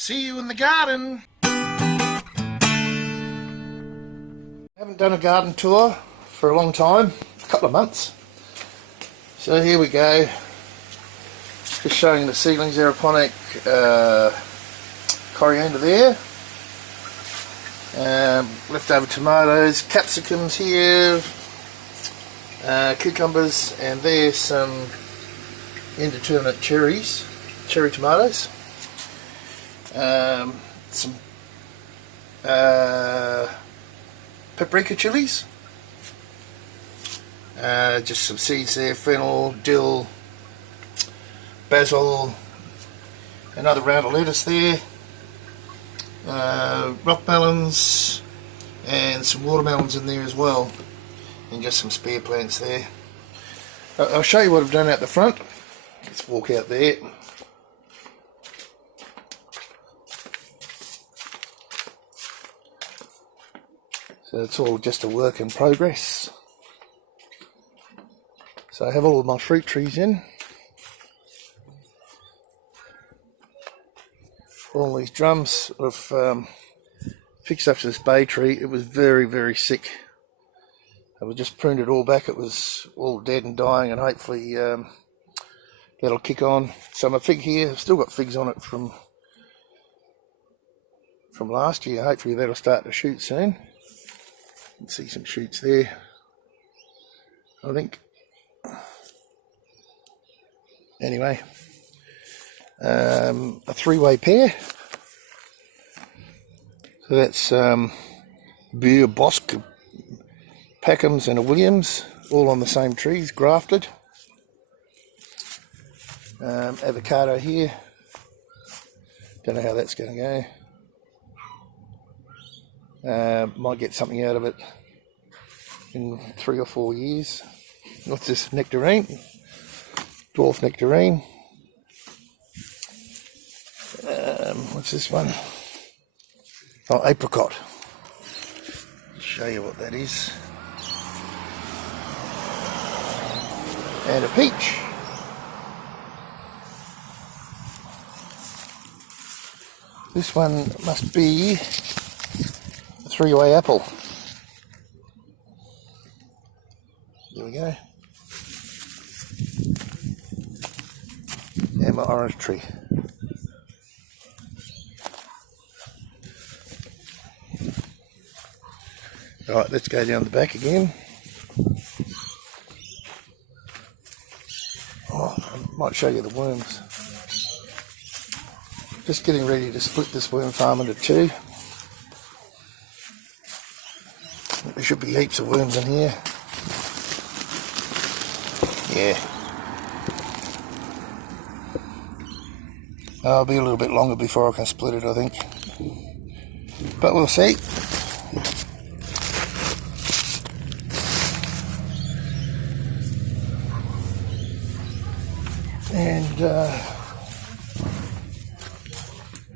See you in the garden. Haven't done a garden tour for a long time, a couple of months. So here we go. Just showing the seedlings, aeroponic coriander there. Leftover tomatoes, capsicums here, cucumbers, and there's some indeterminate cherry tomatoes. Some paprika chilies, just some seeds there, fennel, dill, basil, another round of lettuce there, rock melons, and some watermelons in there as well, and just some spare plants there. I'll show you what I've done out the front. Let's walk out there. So it's all just a work in progress. So I have all of my fruit trees in. All these drums of fixed up to this bay tree. It was very, very sick. I was just pruned it all back. It was all dead and dying, and hopefully that'll kick on. So my fig here, I've still got figs on it from last year. Hopefully that'll start to shoot soon. You can see some shoots there, I think. Anyway, a three-way pair. So that's Beer, Bosque, Peckhams and a Williams, all on the same trees, grafted. Avocado here. Don't know how that's going to go. Might get something out of it in 3 or 4 years. What's this? Nectarine, dwarf nectarine. What's this one? Oh, apricot. I'll show you what that is. And a peach. This one must be a three-way apple. There we go. And my orange tree. Right, let's go down the back again. Oh, I might show you the worms. Just getting ready to split this worm farm into two. There should be heaps of worms in here. Yeah. I'll be a little bit longer before I can split it, I think. But we'll see. And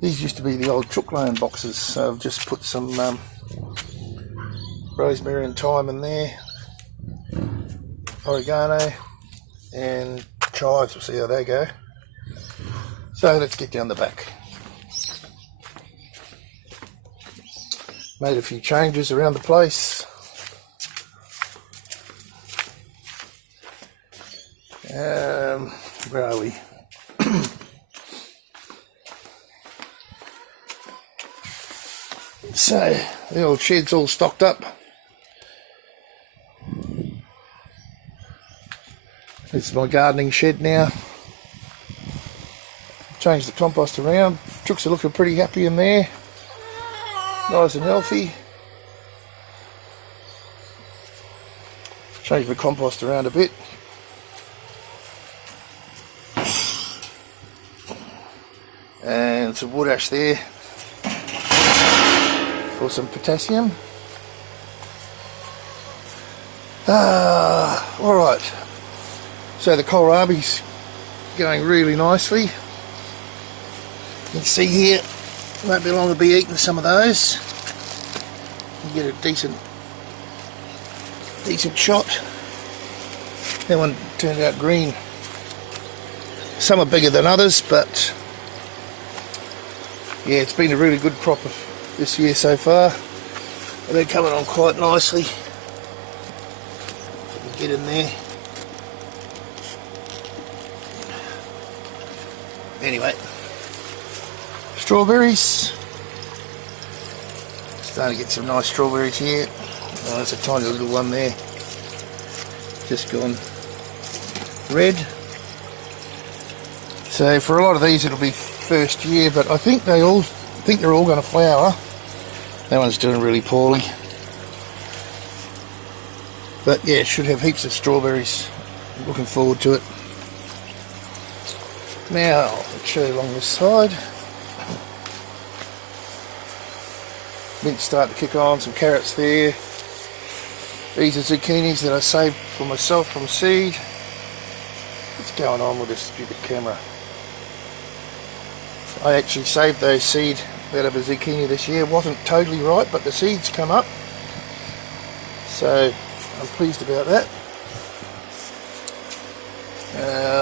these used to be the old chook loan boxes, so I've just put some rosemary and thyme in there, oregano and chives. We'll see how they go. So let's get down the back. Made a few changes around the place. Where are we? So the old shed's all stocked up. It's my gardening shed now. Changed the compost around. Chooks are looking pretty happy in there. Nice and healthy. Changed my compost around a bit. And some wood ash there for some potassium. Alright, so the kohlrabi's going really nicely. You can see here, won't be long to be eating some of those. You get a decent shot. That one turned out green. Some are bigger than others, but yeah, it's been a really good crop of this year so far. And they're coming on quite nicely. If we can get in there. Anyway, strawberries. Starting to get some nice strawberries here. Oh, there's a tiny little one there. Just gone red. So for a lot of these it'll be first year, but I think they're all going to flower. That one's doing really poorly. But yeah, it should have heaps of strawberries. I'm looking forward to it. Now, I'll show you along this side. Mint's starting to kick on, some carrots there. These are zucchinis that I saved for myself from seed. What's going on with this stupid camera? I actually saved those seed out of a zucchini this year. It wasn't totally right, but the seeds come up. So, I'm pleased about that.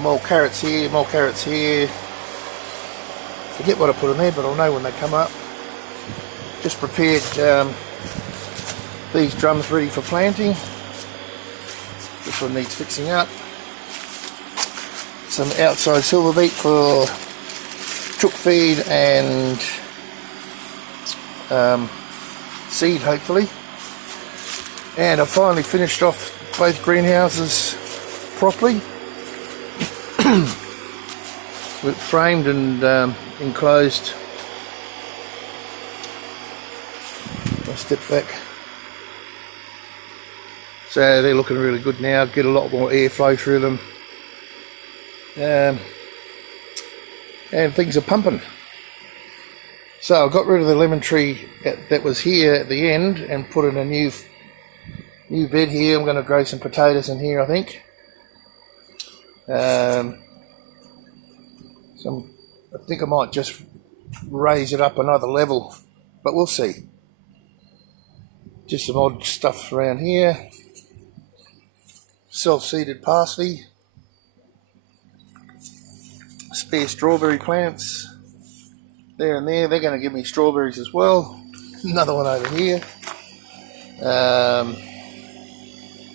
More carrots here, more carrots here. Forget what I put in there, but I'll know when they come up. Just prepared these drums ready for planting. This one needs fixing up. Some outside silver beet for chook feed and seed, hopefully. And I finally finished off both greenhouses properly. With framed and enclosed. I'll step back. So they're looking really good now. Get a lot more airflow through them. And things are pumping. So I got rid of the lemon tree that was here at the end and put in a new bed here. I'm going to grow some potatoes in here, I think. I think I might just raise it up another level, but we'll see. Just some odd stuff around here. Self-seeded parsley. Spare strawberry plants. There and there. They're going to give me strawberries as well. Another one over here.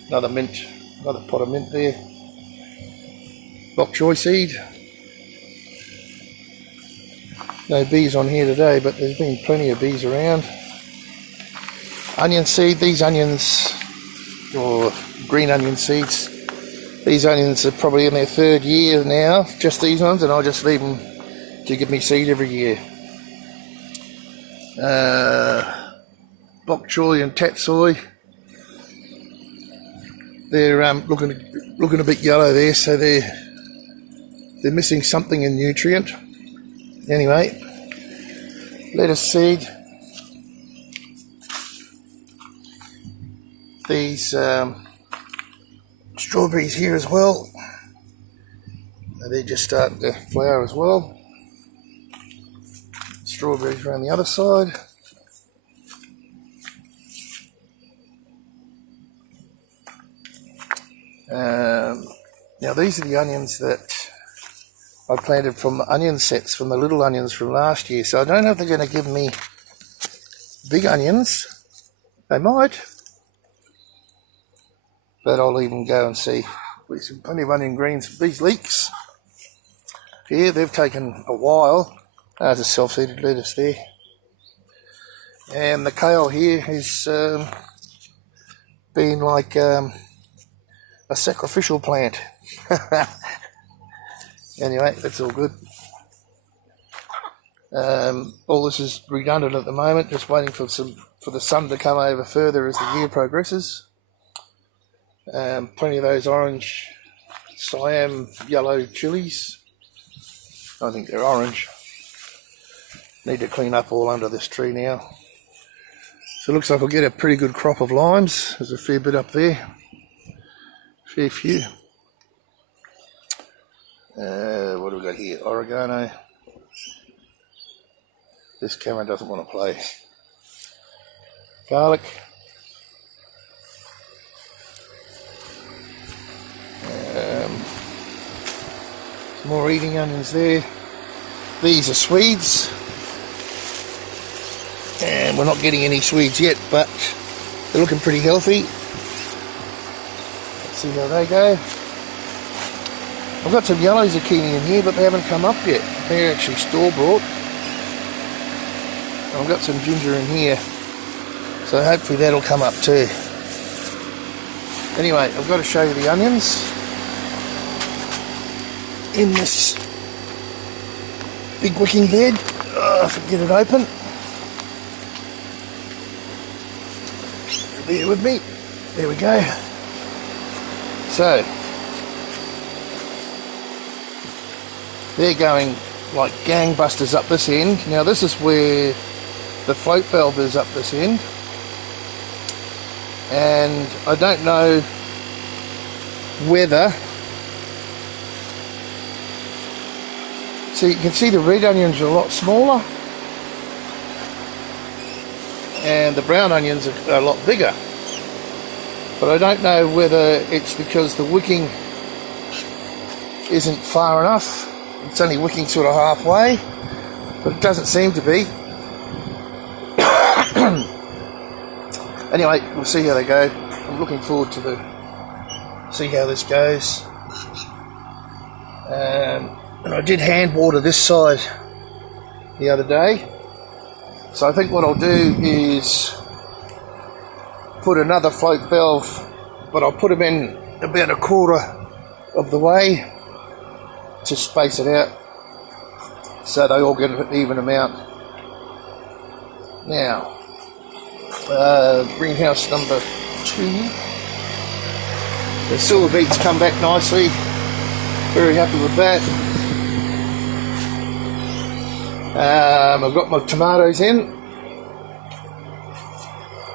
Another mint. Another pot of mint there. Bok choy seed. No bees on here today, but there's been plenty of bees around. Onion seed. These onions, or green onion seeds, these onions are probably in their third year now, just these ones, and I'll just leave them to give me seed every year. Bok choy and tatsoi. They're looking a bit yellow there, so they're missing something in nutrient. Anyway, lettuce seed. These strawberries here as well. They're just starting to flower as well. Strawberries around the other side. Now these are the onions that I planted from onion sets from the little onions from last year. So I don't know if they're going to give me big onions. They might. But I'll even go and see. There's plenty of onion greens. These leeks here, they've taken a while. There's a self-seeded lettuce there. And the kale here has been like a sacrificial plant. Anyway, that's all good. All this is redundant at the moment, just waiting for the sun to come over further as the year progresses. Plenty of those orange Siam yellow chilies. I think they're orange. Need to clean up all under this tree now. So it looks like I'll get a pretty good crop of limes. There's a fair bit up there. Fair few. What do we got here? Oregano. This camera doesn't want to play. Garlic. Some more eating onions there. These are Swedes. and we're not getting any Swedes yet, but they're looking pretty healthy. Let's see how they go. I've got some yellow zucchini in here, but they haven't come up yet. They're actually store-bought. I've got some ginger in here, so hopefully that'll come up too. Anyway, I've got to show you the onions in this big wicking bed. Oh, if I can get it open. Bear with me. There we go. So, they're going like gangbusters up this end. Now this is where the float valve is up this end. And I don't know whether... So you can see the red onions are a lot smaller. And the brown onions are a lot bigger. But I don't know whether it's because the wicking isn't far enough. It's only wicking sort of halfway, but it doesn't seem to be. Anyway, we'll see how they go. I'm looking forward to see how this goes. And I did hand water this side the other day. So I think what I'll do is put another float valve, but I'll put them in about a quarter of the way to space it out so they all get an even amount. Now, greenhouse number 2. The silver beets come back nicely. Very happy with that. I've got my tomatoes in.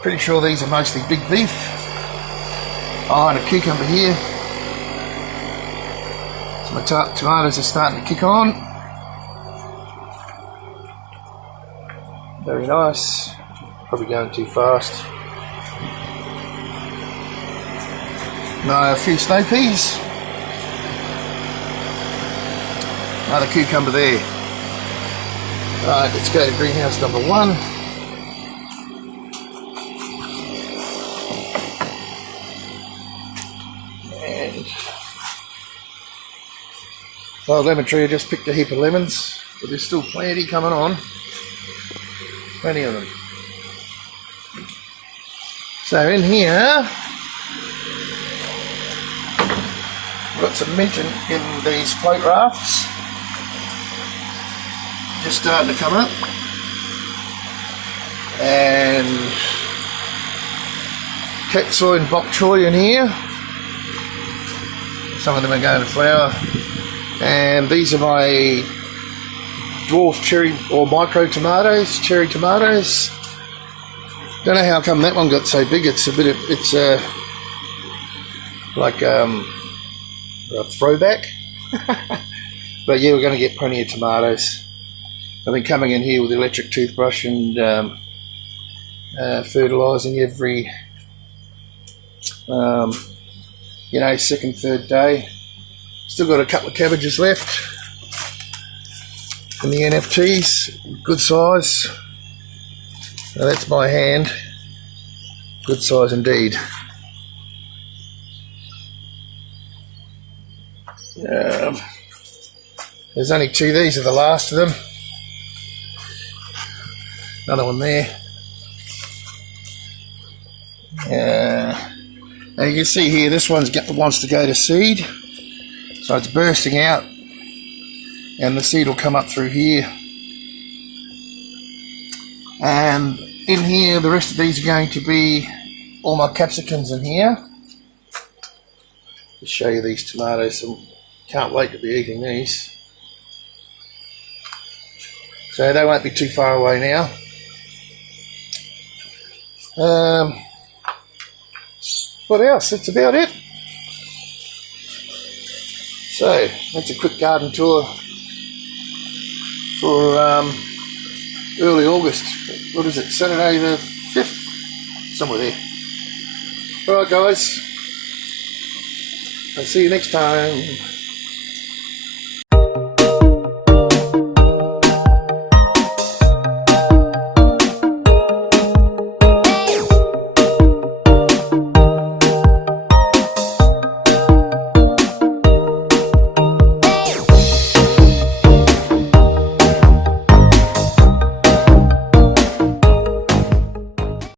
Pretty sure these are mostly big beef. Oh, and a cucumber here. So my tomatoes are starting to kick on. Very nice. Probably going too fast. No, a few snow peas. Another cucumber there. Alright, let's go to greenhouse number 1. And oh, lemon tree, I just picked a heap of lemons, but there's still plenty coming on. Plenty of them. So in here, I've got some mint in these float rafts. Just starting to come up. And cat soy and bok choy in here. Some of them are going to flower. And these are my dwarf cherry or micro tomatoes, cherry tomatoes. Don't know how come that one got so big. It's a bit of, it's like a throwback. But yeah, we're going to get plenty of tomatoes. I've been coming in here with the electric toothbrush and fertilising every, second, third day. Still got a couple of cabbages left in the NFTs, good size. Now that's my hand, good size indeed. There's only 2, these are the last of them. Another one there. Now you can see here, this one wants to go to seed. So it's bursting out and the seed will come up through here. And in here, the rest of these are going to be all my capsicums in here. Just show you these tomatoes. Can't wait to be eating these. So they won't be too far away now. What else? That's about it. So that's a quick garden tour for early August. What is it? Saturday the 5th? Somewhere there. Alright guys. I'll see you next time.